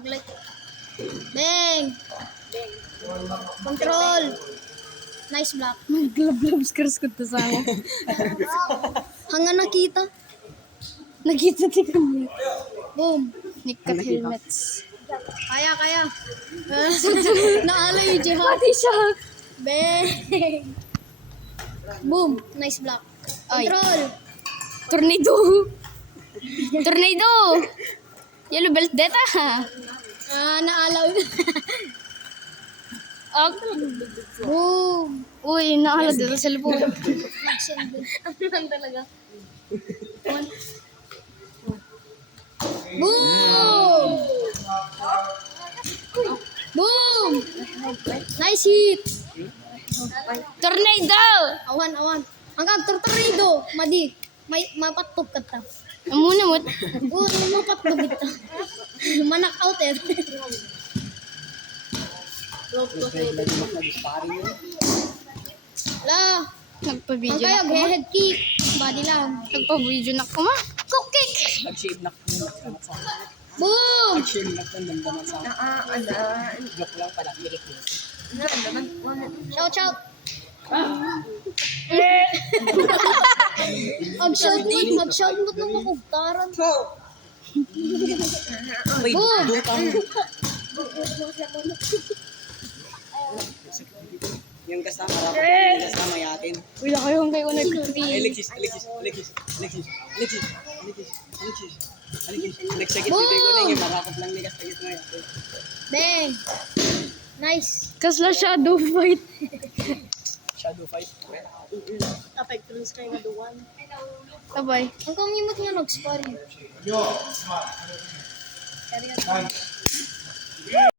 Taglay. Bang! Control. Nice block. Mag-glove scars ko to sa ako. Hanga nakita. Nakita ti kami. Boom. Nikat helmets. Kaya. Naala yung jihad. Pati siya. Bang! Boom. Nice block. Ay. Control. Tornado. Tornado. Yellow belt data. Naala yung... Boom. Uy, nakalad dito sa cellphone. Nag-send din. Ano lang talaga? Boom! Boom! Nice hit! Tornado. Awan. Hanggang tornado. Madi. May mapatog ka ta. Muna mo. Mapatog kita. Manak out eh. La. Ang Nagpa-video na kaya ko ma. head kick. Body lang. Nagpa-video na ko ma. Cook kick. Nag-shave na kung nagkamat sa akin. Boom! Nag-shave na kung nagkamat sa akin. Joke lang pala. Shout. Mag-shout mo nung makugtaran. Wait, Boom! dutang. Yung kasama rapat, yung kasama yatin. Wala kayo hanggang ko nag-free. Alexis. Nagsagit dito ko na yung marakot lang ni kasagit na yatin. Bang! Nice. Kasla shadow fight. Shadow fight. Apektulis kayo nga duwan. Sabay. Ang kamimot nga nag-sparring.